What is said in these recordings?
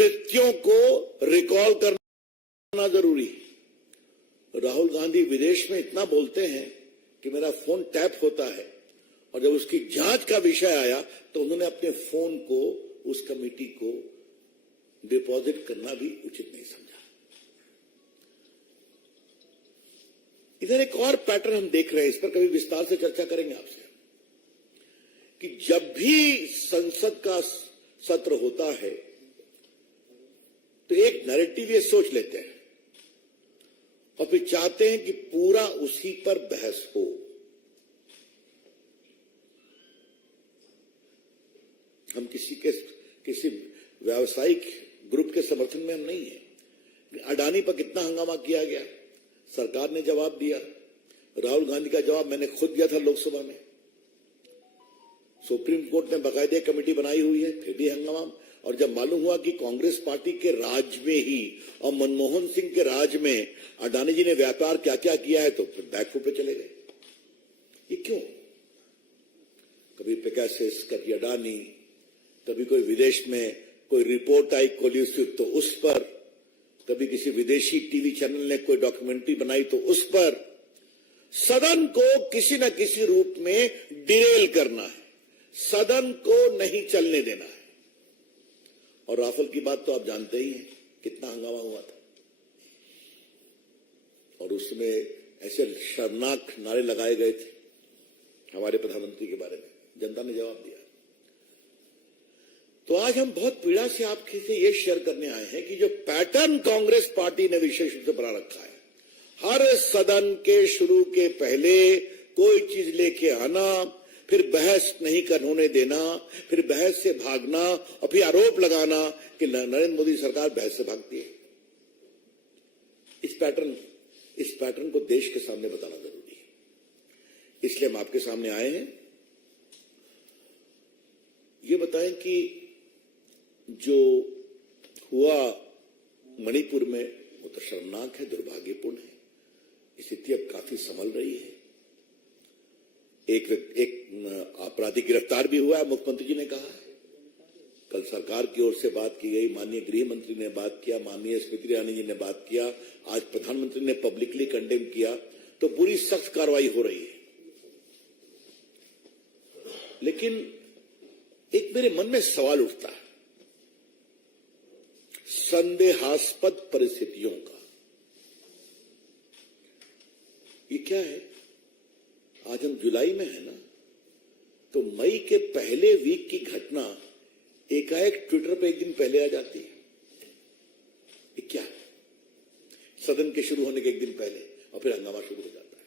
कृत्यों को रिकॉल करना जरूरी है। राहुल गांधी विदेश में इतना बोलते हैं कि मेरा फोन टैप होता है, और जब उसकी जांच का विषय आया तो उन्होंने अपने फोन को उस कमेटी को डिपॉजिट करना भी उचित नहीं समझा। इधर एक और पैटर्न हम देख रहे हैं, इस पर कभी विस्तार से चर्चा करेंगे आपसे, कि जब भी संसद का सत्र होता है तो एक नैरेटिव ये सोच लेते हैं और फिर चाहते हैं कि पूरा उसी पर बहस हो। हम किसी व्यावसायिक ग्रुप के समर्थन में हम नहीं है। अडानी पर कितना हंगामा किया गया, सरकार ने जवाब दिया। राहुल गांधी का जवाब मैंने खुद दिया था लोकसभा में। सुप्रीम कोर्ट ने बाकायदे कमेटी बनाई हुई है, फिर भी हंगामा। और जब मालूम हुआ कि कांग्रेस पार्टी के राज में ही और मनमोहन सिंह के राज में अडानी जी ने व्यापार क्या क्या किया है, तो फिर बैकफुट पे चले गए। ये क्यों? कभी पेगासस, कभी अडानी, कभी कोई विदेश में कोई रिपोर्ट आई कोलिसिव तो उस पर, कभी किसी विदेशी टीवी चैनल ने कोई डॉक्यूमेंट्री बनाई तो उस पर। सदन को किसी न किसी रूप में डिरेल करना है, सदन को नहीं चलने देना है। और राफेल की बात तो आप जानते ही हैं, कितना हंगामा हुआ था, और उसमें ऐसे शर्मनाक नारे लगाए गए थे हमारे प्रधानमंत्री के बारे में, जनता ने जवाब दिया। तो आज हम बहुत पीड़ा से आपके से ये शेयर करने आए हैं कि जो पैटर्न कांग्रेस पार्टी ने विशेष रूप से बना रखा है, हर सदन के शुरू के पहले कोई चीज लेके आना, फिर बहस नहीं होने देना, फिर बहस से भागना, और फिर आरोप लगाना कि नरेंद्र मोदी सरकार बहस से भागती है। इस पैटर्न को देश के सामने बताना जरूरी है। इसलिए हम आपके सामने आए हैं। ये बताएं कि जो हुआ मणिपुर में वो तो शर्मनाक है, दुर्भाग्यपूर्ण है। स्थिति अब काफी संभल रही है। एक आपराधिक गिरफ्तार भी हुआ है, मुख्यमंत्री जी ने कहा है। कल सरकार की ओर से बात की गई, माननीय गृह मंत्री ने बात किया, माननीय स्मृति ईरानी जी ने बात किया, आज प्रधानमंत्री ने पब्लिकली कंडेम किया, तो पूरी सख्त कार्रवाई हो रही है। लेकिन एक मेरे मन में सवाल उठता है संदेहास्पद परिस्थितियों का। ये क्या है? आज हम जुलाई में है ना, तो मई के पहले वीक की घटना एकाएक ट्विटर पे एक दिन पहले आ जाती है। ये क्या है? सदन के शुरू होने के एक दिन पहले, और फिर हंगामा शुरू हो जाता है।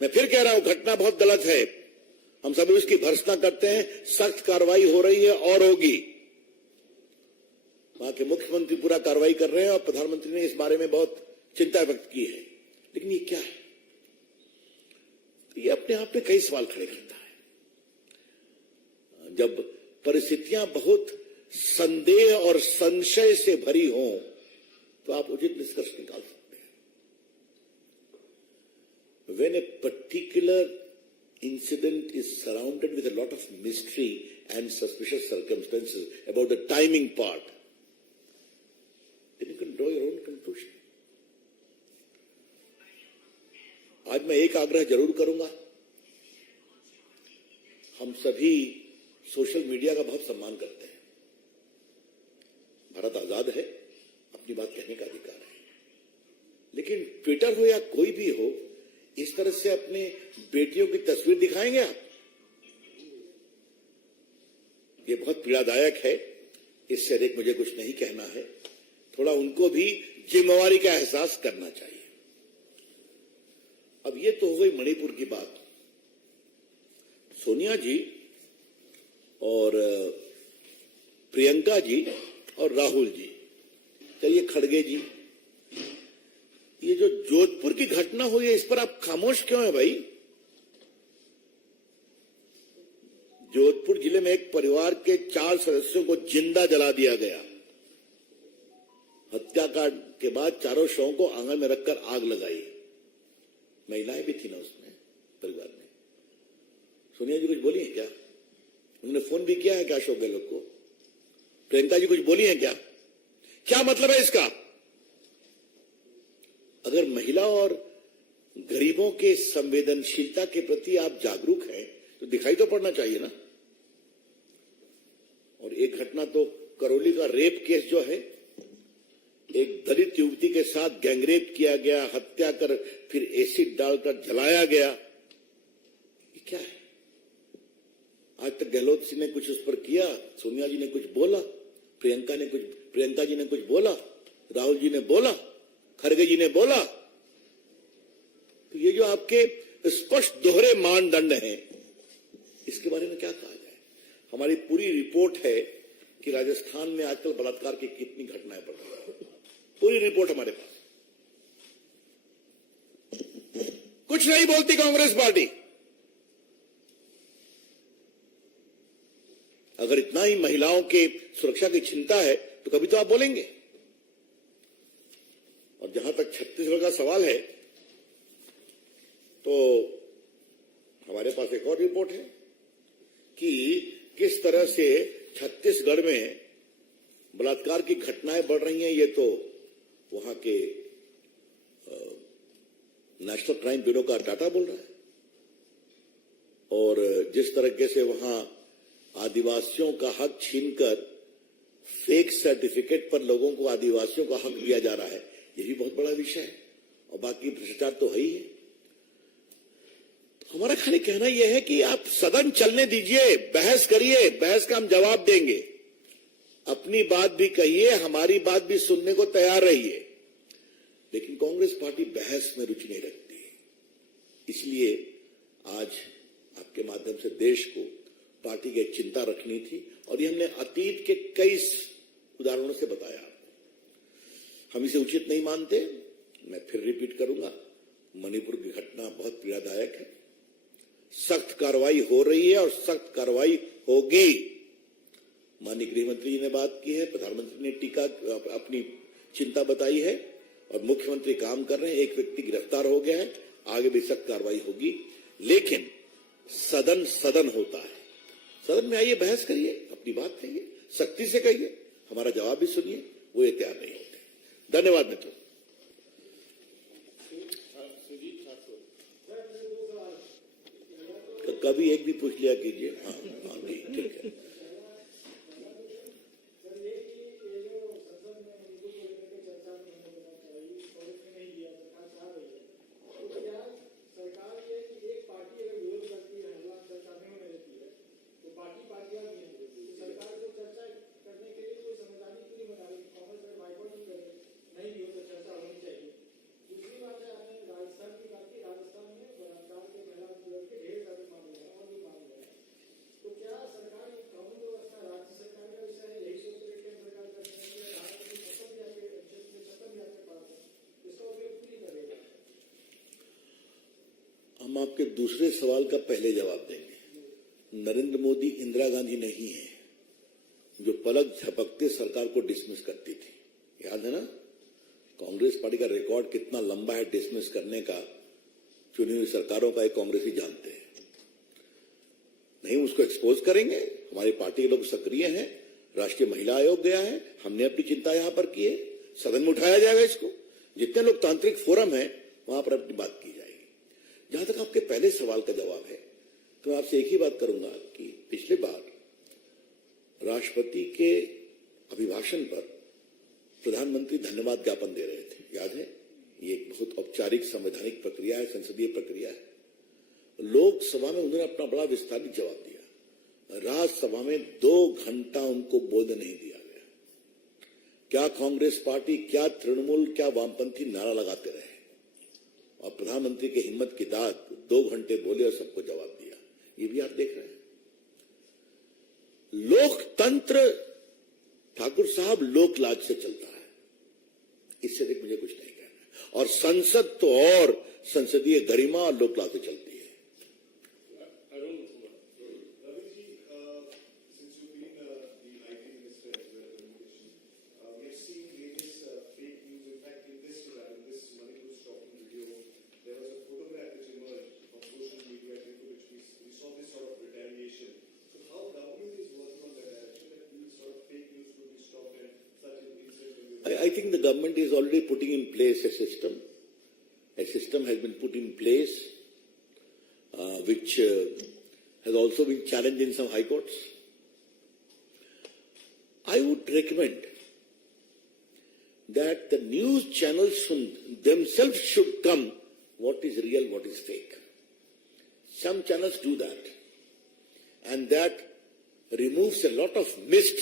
मैं फिर कह रहा हूं, घटना बहुत गलत है, हम सभी उसकी भर्त्सना करते हैं। सख्त कार्रवाई हो रही है और होगी। वहां के मुख्यमंत्री पूरा कार्रवाई कर रहे हैं और प्रधानमंत्री ने इस बारे में बहुत चिंता व्यक्त की है। लेकिन ये क्या है? ये अपने आप में कई सवाल खड़े करता है। जब परिस्थितियां बहुत संदेह और संशय से भरी हों तो आप उचित निष्कर्ष निकाल सकते हैं। When a particular incident is surrounded with a lot of mystery and suspicious circumstances about the timing part, then you can draw your own conclusion. आज मैं एक आग्रह जरूर करूंगा। हम सभी सोशल मीडिया का बहुत सम्मान करते हैं। भारत आजाद है, अपनी बात कहने का अधिकार है। लेकिन ट्विटर हो या कोई भी हो, इस तरह से अपने बेटियों की तस्वीर दिखाएंगे आप? ये बहुत पीड़ादायक है। इससे अधिक मुझे कुछ नहीं कहना है। थोड़ा उनको भी जिम्मेवारी का एहसास करना चाहिए। अब ये तो हो गई मणिपुर की बात। सोनिया जी और प्रियंका जी और राहुल जी, चलिए खड़गे जी, ये जो जोधपुर की घटना हुई है, इस पर आप खामोश क्यों हैं भाई? जोधपुर जिले में एक परिवार के 4 सदस्यों को जिंदा जला दिया गया। हत्याकांड के बाद चारों शवों को आंगन में रखकर आग लगाई। महिलाएं भी थी ना उसमें, परिवार में। सोनिया जी कुछ बोली है क्या? उन्होंने फोन भी किया है क्या अशोक गहलोत को? प्रियंका जी कुछ बोली हैं क्या? क्या मतलब है इसका? अगर महिला और गरीबों के संवेदनशीलता के प्रति आप जागरूक हैं तो दिखाई तो पड़ना चाहिए ना। और एक घटना तो करौली का रेप केस जो है, एक दलित युवती के साथ गैंगरेप किया गया, हत्या कर फिर एसिड डालकर जलाया गया, ये क्या है? आज तक गहलोत जी ने कुछ उस पर किया, सोनिया जी ने कुछ बोला, प्रियंका जी ने कुछ बोला, राहुल जी ने बोला, खड़गे जी ने बोला। तो ये जो आपके स्पष्ट दोहरे मानदंड हैं, इसके बारे में क्या कहा जाए? हमारी पूरी रिपोर्ट है कि राजस्थान में आजकल बलात्कार की कितनी घटनाएं बढ़ रही हैं, पूरी रिपोर्ट हमारे पास। कुछ नहीं बोलती कांग्रेस पार्टी। अगर इतना ही महिलाओं के सुरक्षा की चिंता है तो कभी तो आप बोलेंगे। और जहां तक छत्तीसगढ़ का सवाल है, तो हमारे पास एक और रिपोर्ट है कि किस तरह से छत्तीसगढ़ में बलात्कार की घटनाएं बढ़ रही हैं। ये तो वहां के नेशनल क्राइम ब्यूरो का डाटा बोल रहा है। और जिस तरीके से वहां आदिवासियों का हक छीनकर फेक सर्टिफिकेट पर लोगों को आदिवासियों का हक दिया जा रहा है, ये भी बहुत बड़ा विषय है। और बाकी भ्रष्टाचार तो है ही है। तो हमारा खाली कहना यह है कि आप सदन चलने दीजिए, बहस करिए, बहस का हम जवाब देंगे। अपनी बात भी कहिए, हमारी बात भी सुनने को तैयार रहिए। लेकिन कांग्रेस पार्टी बहस में रुचि नहीं रखती है। इसलिए आज आपके माध्यम से देश को पार्टी की चिंता रखनी थी, और ये हमने अतीत के कई उदाहरणों से बताया आपको। हम इसे उचित नहीं मानते। मैं फिर रिपीट करूंगा, मणिपुर की घटना बहुत पीड़ादायक है। सख्त कार्रवाई हो रही है और सख्त कार्रवाई होगी। माननीय गृह मंत्री जी ने बात की है, प्रधानमंत्री ने टीका अपनी चिंता बताई है, और मुख्यमंत्री काम कर रहे हैं। एक व्यक्ति गिरफ्तार हो गया है, आगे भी सख्त कार्रवाई होगी। लेकिन सदन सदन होता है, सदन में आइए, बहस करिए, अपनी बात कहिए, सख्ती से कहिए, हमारा जवाब भी सुनिए। वो ये तैयार नहीं होते। धन्यवाद मित्रों। कभी एक भी पूछ लिया कीजिए। हाँ हाँ ठीक है। हम आपके दूसरे सवाल का पहले जवाब देंगे। नरेंद्र मोदी इंदिरा गांधी नहीं है जो पलक झपकते सरकार को डिसमिस करती थी। याद है ना? कांग्रेस पार्टी का रिकॉर्ड कितना लंबा है डिसमिस करने का, चुनी हुई सरकारों का, एक कांग्रेसी जानते हैं। नहीं, उसको एक्सपोज करेंगे। हमारी पार्टी के लोग सक्रिय हैं, राष्ट्रीय महिला आयोग गया है, हमने अपनी चिंता यहां पर की है, सदन में उठाया जाएगा इसको। जितने लोकतांत्रिक फोरम है वहां पर अपनी बात की जाएगी। जहां तक आपके पहले सवाल का जवाब है, तो मैं आपसे एक ही बात करूंगा कि पिछले बार राष्ट्रपति के अभिभाषण पर प्रधानमंत्री धन्यवाद ज्ञापन दे रहे थे, याद है? ये एक बहुत औपचारिक संवैधानिक प्रक्रिया है, संसदीय प्रक्रिया है। लोकसभा में उन्होंने अपना बड़ा विस्तारित जवाब दिया। राज्यसभा में 2 घंटा उनको बोलने नहीं दिया गया। क्या कांग्रेस पार्टी, क्या तृणमूल, क्या वामपंथी नारा लगाते रहे, और प्रधानमंत्री की हिम्मत की दाद, 2 घंटे बोले और सबको जवाब दिया। ये भी आप देख रहे हैं। लोकतंत्र ठाकुर साहब लोकलाज से चलता है, इससे अधिक मुझे कुछ नहीं कहना। और संसद तो और संसदीय गरिमा और लोकलाज से चलती है। So how government is working on that direction that these sort of fake news I think the government is already putting in place a system. A system has been put in place, which has also been challenged in some high courts. I would recommend that the news channels themselves should come what is real, what is fake. Some channels do that, and that removes a lot of mist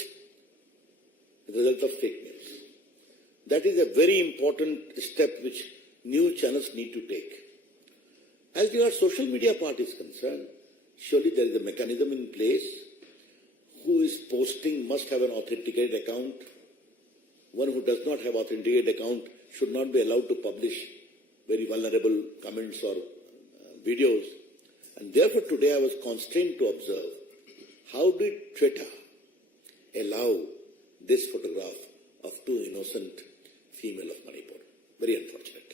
as a result of fake news. That is a very important step which news channels need to take. As regards social media part is concerned, surely there is a mechanism in place. Who is posting must have an authenticated account. One who does not have authenticated account should not be allowed to publish very vulnerable comments or videos. And therefore today I was constrained to observe how did Twitter allow this photograph of two innocent female of Manipur. Very unfortunate.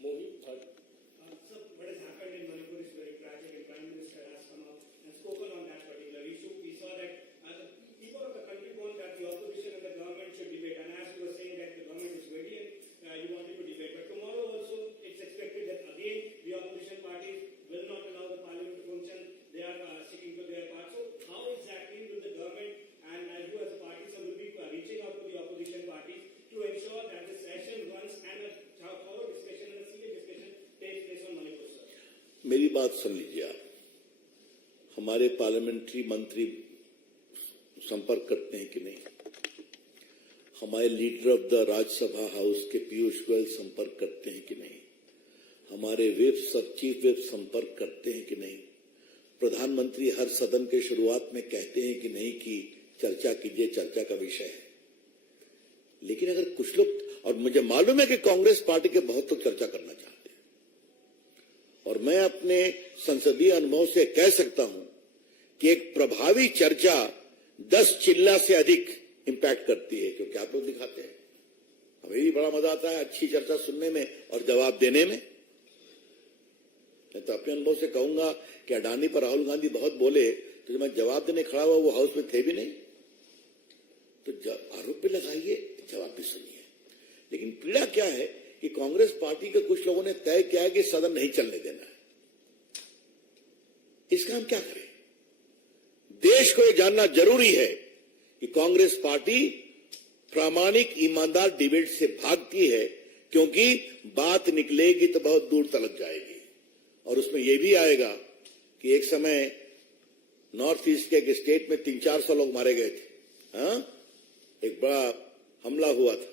Sir, what has happened in Manipur is very tragic, and Prime Minister has come up and spoken on that particular issue. We saw that the people of the country want that the opposition and the government should debate, and as you were saying that the government is ready and you wanted to debate. But tomorrow also it's expected that again the opposition parties will not allow the parliament to function. They are sticking to their part. So how exactly will the government and as you as a party, sir, will be reaching out to the opposition parties to ensure that the session runs and a thorough discussion and a serious discussion takes place on Manipur, sir? मेरी बात सुन लीजिए आप. हमारे parliamentary मंत्री संपर्क करते हैं कि नहीं? हमारे leader of the Rajya Sabha house के पीयूष गोयल संपर्क करते हैं कि नहीं? हमारे व्हिप्स और चीफ व्हिप संपर्क करते हैं कि नहीं? प्रधानमंत्री हर सदन के शुरुआत में कहते हैं कि नहीं कि चर्चा कीजिए, चर्चा का विषय है. लेकिन अगर कुछ लोग, और मुझे मालूम है कि कांग्रेस पार्टी के बहुत लोग चर्चा करना चाहते हैं, और मैं अपने संसदीय अनुभव से कह सकता हूं कि एक प्रभावी चर्चा 10 चिल्ला से अधिक इंपैक्ट करती है, क्योंकि आप लोग दिखाते हैं. हमें भी बड़ा मजा आता है अच्छी चर्चा सुनने में और जवाब देने में. मैं तो अपने अनुभव से कहूंगा कि अडानी पर राहुल गांधी बहुत बोले, तो जब मैं जवाब देने खड़ा हुआ वो हाउस में थे भी नहीं. तो आरोप भी लगाइए, जवाब भी सुनिए. लेकिन पीड़ा क्या है कि कांग्रेस पार्टी के कुछ लोगों ने तय किया है कि सदन नहीं चलने देना है. इसका हम क्या करें? देश को यह जानना जरूरी है कि कांग्रेस पार्टी प्रामाणिक ईमानदार डिबेट से भागती है, क्योंकि बात निकलेगी तो बहुत दूर तलक जाएगी. और उसमें यह भी आएगा कि एक समय नॉर्थ ईस्ट के एक स्टेट में 300-400 लोग मारे गए थे. एक बड़ा हमला हुआ था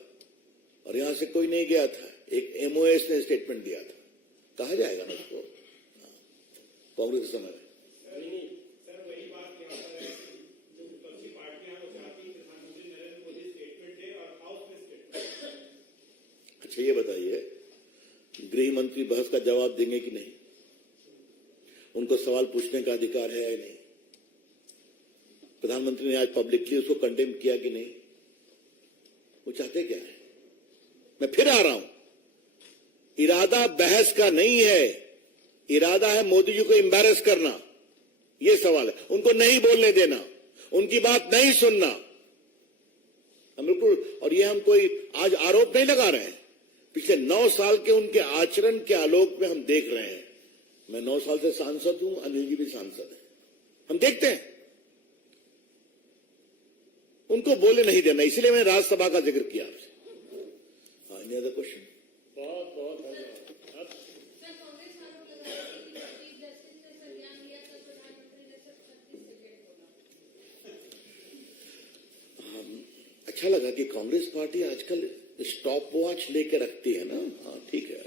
और यहां से कोई नहीं गया था. एक एमओएस ने स्टेटमेंट दिया था. कहा जाएगा ना उसको कांग्रेस के समय में? सर वही बात यहाँ पर है, जो विपक्षी पार्टियां वो चाहती हैं प्रधानमंत्री नरेंद्र मोदी स्टेटमेंट दे और हाउस में स्टेटमेंट. अच्छा ये बताइए, गृह मंत्री बहस का जवाब देंगे कि नहीं? उनको सवाल पूछने का अधिकार है या नहीं? प्रधानमंत्री ने आज पब्लिकली उसको कंडेम किया कि नहीं? वो चाहते क्या है? मैं फिर आ रहा हूं, इरादा बहस का नहीं है, इरादा है मोदी जी को एम्बैरेस करना. यह सवाल है. उनको नहीं बोलने देना, उनकी बात नहीं सुनना. हम बिल्कुल, और ये हम कोई आज आरोप नहीं लगा रहे हैं. पिछले 9 साल के उनके आचरण के आलोक में हम देख रहे हैं. मैं 9 साल से सांसद हूं, अनिल जी भी सांसद है. हम देखते हैं. उनको बोले नहीं देना, इसलिए मैंने राज्यसभा का जिक्र किया आपसे. हाँ, एनी अदर क्वेश्चन? बहुत बहुत अच्छा लगा कि कांग्रेस पार्टी आजकल स्टॉप वॉच लेके रखती है ना. हाँ ठीक है.